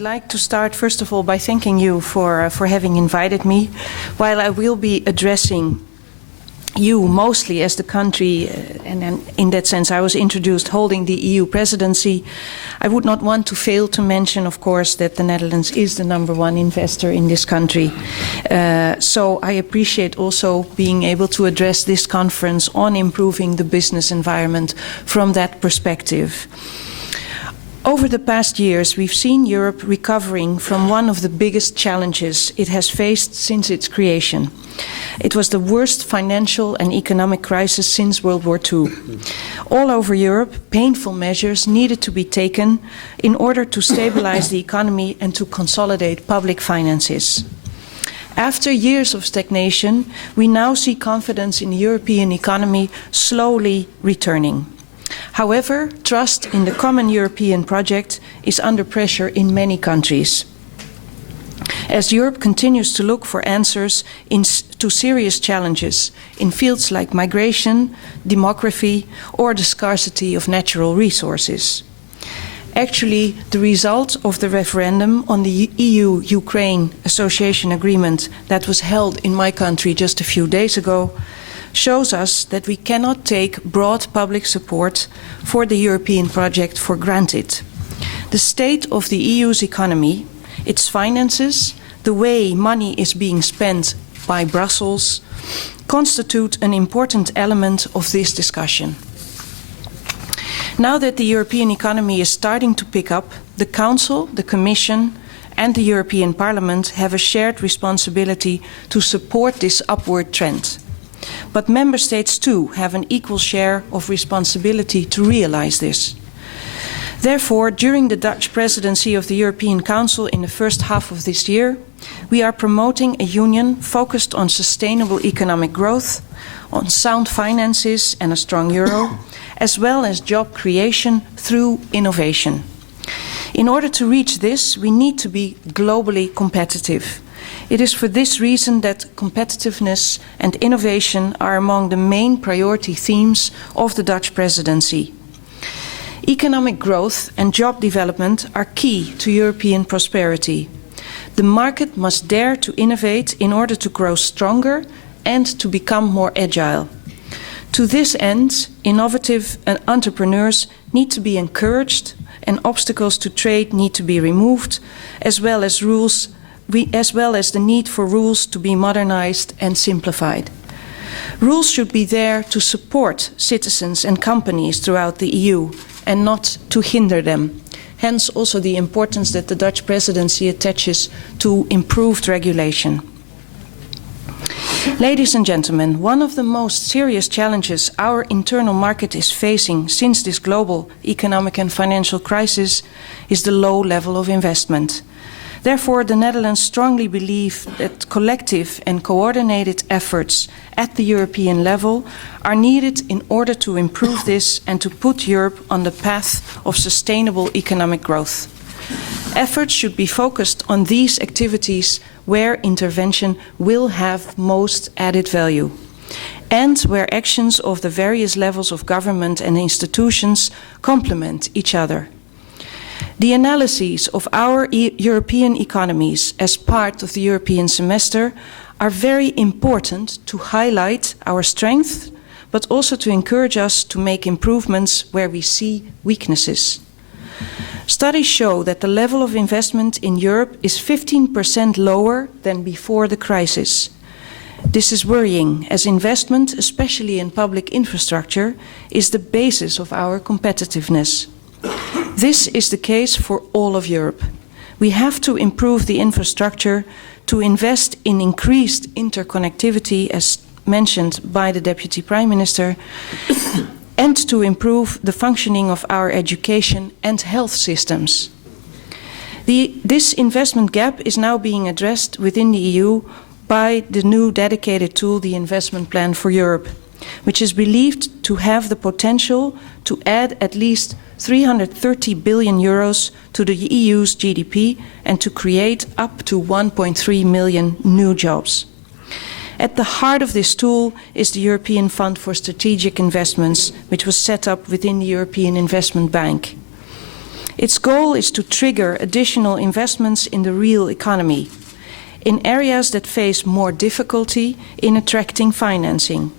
would like to start, first of all, by thanking you for having invited me. While I will be addressing you mostly as the country, and in that sense I was introduced holding the EU presidency, I would not want to fail to mention, of course, that the Netherlands is the #1 investor in this country. So I appreciate also being able to address this conference on improving the business environment from that perspective. Over the past years, we've seen Europe recovering from one of the biggest challenges it has faced since its creation. It was the worst financial and economic crisis since World War II. All over Europe, painful measures needed to be taken in order to stabilize the economy and to consolidate public finances. After years of stagnation, we now see confidence in the European economy slowly returning. However, trust in the common European project is under pressure in many countries. As Europe continues to look for answers to serious challenges in fields like migration, demography, or the scarcity of natural resources. Actually, the result of the referendum on the EU-Ukraine Association Agreement that was held in my country just a few days ago shows us that we cannot take broad public support for the European project for granted. The state of the EU's economy, its finances, the way money is being spent by Brussels, constitute an important element of this discussion. Now that the European economy is starting to pick up, the Council, the Commission, and the European Parliament have a shared responsibility to support this upward trend. But Member States too have an equal share of responsibility to realize this. Therefore, during the Dutch presidency of the European Council in the first half of this year, we are promoting a union focused on sustainable economic growth, on sound finances and a strong euro, as well as job creation through innovation. In order to reach this, we need to be globally competitive. It is for this reason that competitiveness and innovation are among the main priority themes of the Dutch presidency. Economic growth and job development are key to European prosperity. The market must dare to innovate in order to grow stronger and to become more agile. To this end, innovative entrepreneurs need to be encouraged and obstacles to trade need to be removed, as well as the need for rules to be modernized and simplified. Rules should be there to support citizens and companies throughout the EU and not to hinder them. Hence also the importance that the Dutch presidency attaches to improved regulation. Ladies and gentlemen, one of the most serious challenges our internal market is facing since this global economic and financial crisis is the low level of investment. Therefore, the Netherlands strongly believe that collective and coordinated efforts at the European level are needed in order to improve this and to put Europe on the path of sustainable economic growth. Efforts should be focused on these activities where intervention will have most added value, and where actions of the various levels of government and institutions complement each other. The analyses of our European economies as part of the European semester are very important to highlight our strengths, but also to encourage us to make improvements where we see weaknesses. Studies show that the level of investment in Europe is 15% lower than before the crisis. This is worrying, as investment, especially in public infrastructure, is the basis of our competitiveness. This is the case for all of Europe. We have to improve the infrastructure to invest in increased interconnectivity, as mentioned by the Deputy Prime Minister, and to improve the functioning of our education and health systems. This investment gap is now being addressed within the EU by the new dedicated tool, the Investment Plan for Europe, which is believed to have the potential to add at least 330 billion euros to the EU's GDP and to create up to 1.3 million new jobs. At the heart of this tool is the European Fund for Strategic Investments, which was set up within the European Investment Bank. Its goal is to trigger additional investments in the real economy, in areas that face more difficulty in attracting financing.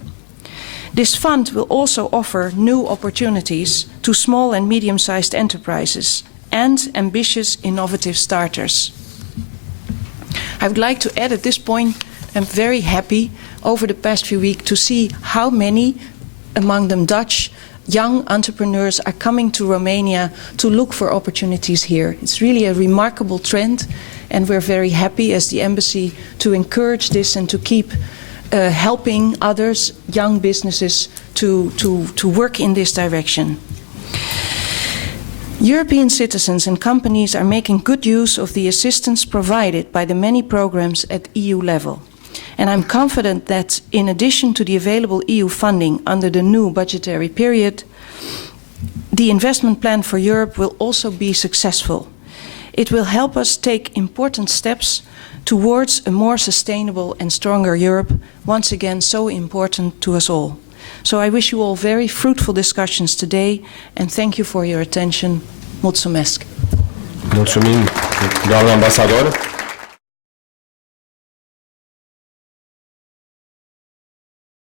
This fund will also offer new opportunities to small and medium-sized enterprises and ambitious, innovative starters. I would like to add at this point, I'm very happy over the past few weeks to see how many, among them Dutch, young entrepreneurs are coming to Romania to look for opportunities here. It's really a remarkable trend, and we're very happy as the embassy to encourage this and to keep helping others, young businesses, to work in this direction. European citizens and companies are making good use of the assistance provided by the many programs at EU level. And I'm confident that in addition to the available EU funding under the new budgetary period, the investment plan for Europe will also be successful. It will help us take important steps towards a more sustainable and stronger Europe, once again so important to us all. So I wish you all very fruitful discussions today, and thank you for your attention. Mulțumesc. Mulțumim, doamna ambasador.